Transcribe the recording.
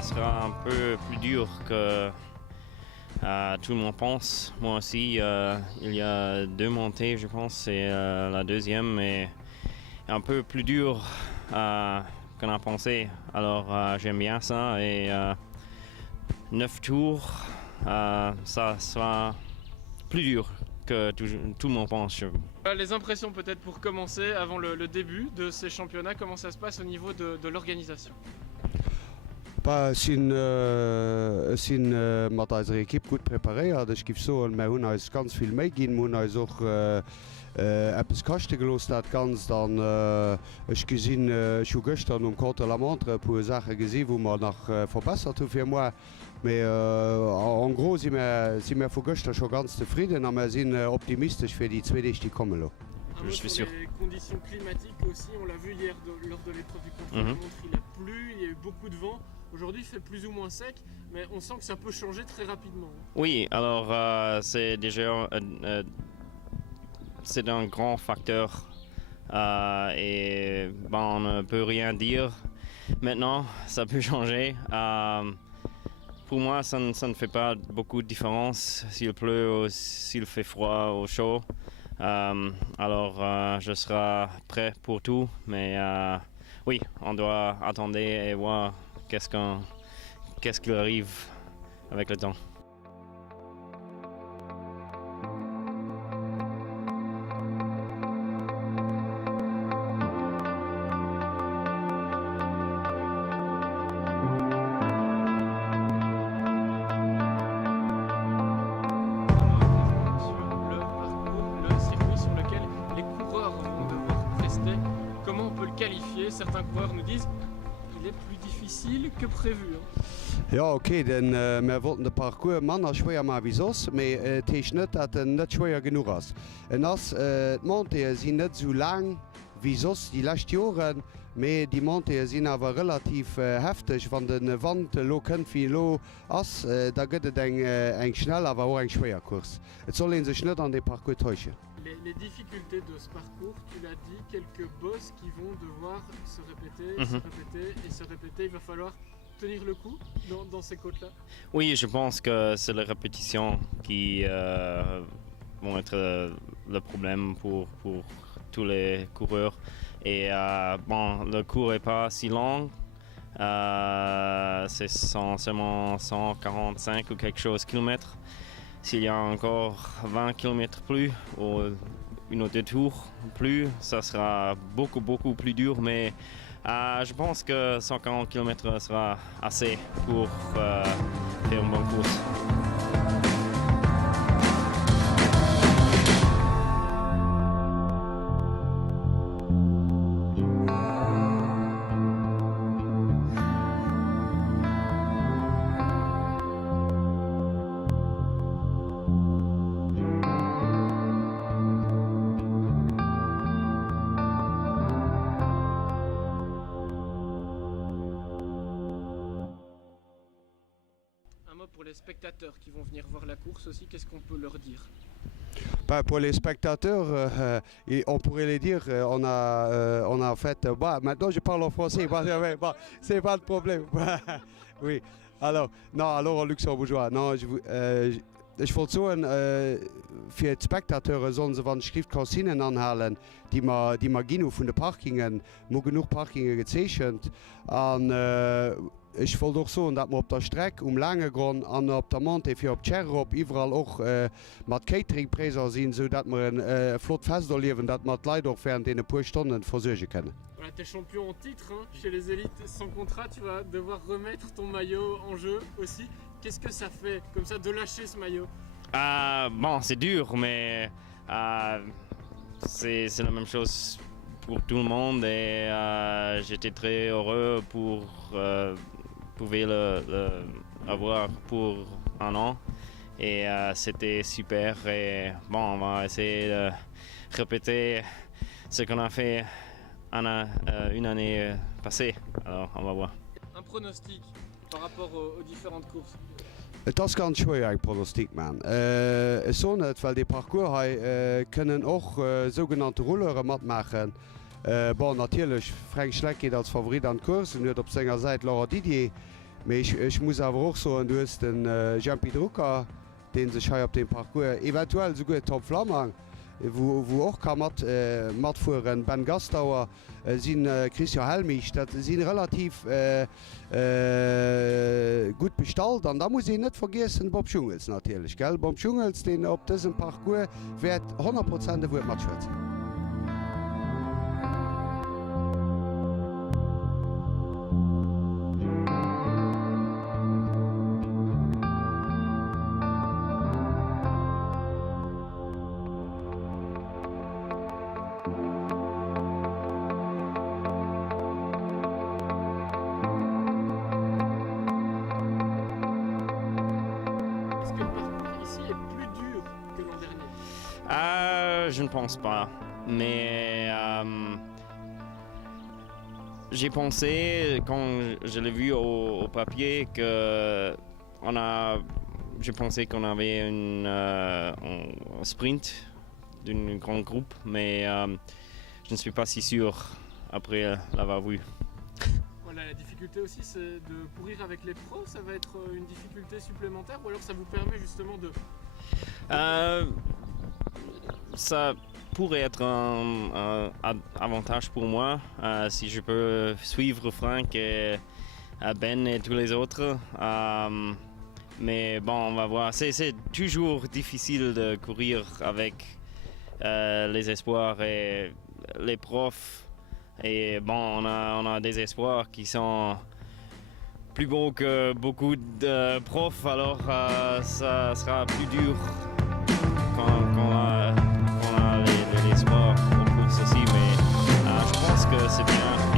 ça sera un peu plus dur que tout le monde pense. Moi aussi, il y a 2 montées, je pense, et la deuxième est un peu plus dure qu'on a pensé. Alors j'aime bien ça et 9 tours, ça sera plus dur que tout le monde pense. Les impressions peut-être pour commencer, avant le début de ces championnats, comment ça se passe au niveau de l'organisation? Sinn mat als Ekipp gut preparéiert. Ech gif so méi hunn als ganz vill méi ginn hunn als och Appppes kachte gelos dat ganz dann ech gesinn cho gëcht an Kante la Montre pu Sache gesi, wo man nach verbessert fir moi. Mais en gros si mé vu Gëchter cho ganz zufrieden, a sinn optimistisch fir die Zzweedech die komme lo. Je suis sûr. Les conditions climatiques aussi, on l'a vu hier lors de l'épreuve du contre-la-montre, il a plu, il y a eu beaucoup de vent. Aujourd'hui, il fait plus ou moins sec, mais on sent que ça peut changer très rapidement. Oui, alors c'est déjà c'est un grand facteur et on ne peut rien dire. Maintenant, ça peut changer. Pour moi, ça ne fait pas beaucoup de différence s'il pleut ou s'il fait froid ou chaud. Alors, je serai prêt pour tout, mais oui, on doit attendre et voir qu'est-ce qui arrive avec le temps. Certains coureurs nous disent qu'il est plus difficile que prévu. Ja okay, den mé wollten de Parcours Manner schwéier ma wie sos, méi teech net dat net schwéier genug ass. En ass Montee sinn net so lang wie sos die Lächt Joren, méi die Montee sinn awer relativ heftig, wann den Wand lo kënnt wie lo ass, da gëtt eng schnell awer o eng schwéier Kurs. Et soll en sech net an de Parcours täuschen. Les difficultés de ce parcours, tu l'as dit, quelques bosses qui vont devoir se répéter, se répéter et se répéter. Il va falloir tenir le coup dans ces côtes-là. Oui, je pense que c'est les répétitions qui vont être le problème pour tous les coureurs. Et le cours n'est pas si long. C'est seulement 145 ou quelque chose kilomètres. S'il y a encore 20 km plus ou une ou 2 tours plus, ça sera beaucoup plus dur. Mais je pense que 140 km sera assez pour faire une bonne course. Pour les spectateurs qui vont venir voir la course aussi, qu'est-ce qu'on peut leur dire? Pour les spectateurs, on pourrait les dire, on a en fait, maintenant je parle en français, c'est pas de problème. Oui, alors en luxembourgeois, non, ich wollte so für die Spectateurs sollen sie wann Schriftkassinen anhalen, die ma gino von den Parkingen, mo genug Parkingen gezeichnet. Ich wollte doch so, dass man auf der Strecke lange Grund an op der Monte fir op Tcherop überall auch mat Cateringpreser sind, so dass man flott festleben, dass man leider auch während den paar Stunden versorgen können. Voilà, tu es champion en titre chez les élites sans contrat, tu vas devoir remettre ton maillot en jeu aussi. Qu'est-ce que ça fait comme ça de lâcher ce maillot? C'est dur, mais c'est la même chose pour tout le monde et j'étais très heureux pour pouvoir l'avoir pour un an et c'était super et on va essayer de répéter ce qu'on a fait une année passée, alors on va voir. Un pronostic par rapport aux différentes courses? Das kann schwer eng Pronostik man. So net, weil de Parcours können och sogenannte Rollere mat machen. Natierlech Frank Schleck geht als Favorit an Kurs und huet op senger seit Laura Didier Ich muss aber auch so, du hast den Jumpy Drucker, den sich auf dem Parcours eventuell sogar Top Flammen, wo auch kann mitfahren. Ben Gastauer sind Christian Helmich, das sind relativ gut bestellt. Und da muss ich nicht vergessen, Bob Schungels natürlich. Gell? Bob Schungels, den auf diesem Parcours wird 100% der Wort mitschwätzen. Je ne pense pas, mais j'ai pensé quand je l'ai vu au papier que je pensais qu'on avait un sprint d'un grand groupe, mais je ne suis pas si sûr après l'avoir vu. Voilà, la difficulté aussi, c'est de courir avec les pros. Ça va être une difficulté supplémentaire, ou alors ça vous permet justement de... Ça pourrait être un avantage pour moi si je peux suivre Frank et Ben et tous les autres. Mais bon, on va voir. C'est toujours difficile de courir avec les espoirs et les profs. Et bon, on a des espoirs qui sont plus beaux que beaucoup de profs, alors ça sera plus dur quand on a les espoirs en course aussi. Mais je pense que c'est bien.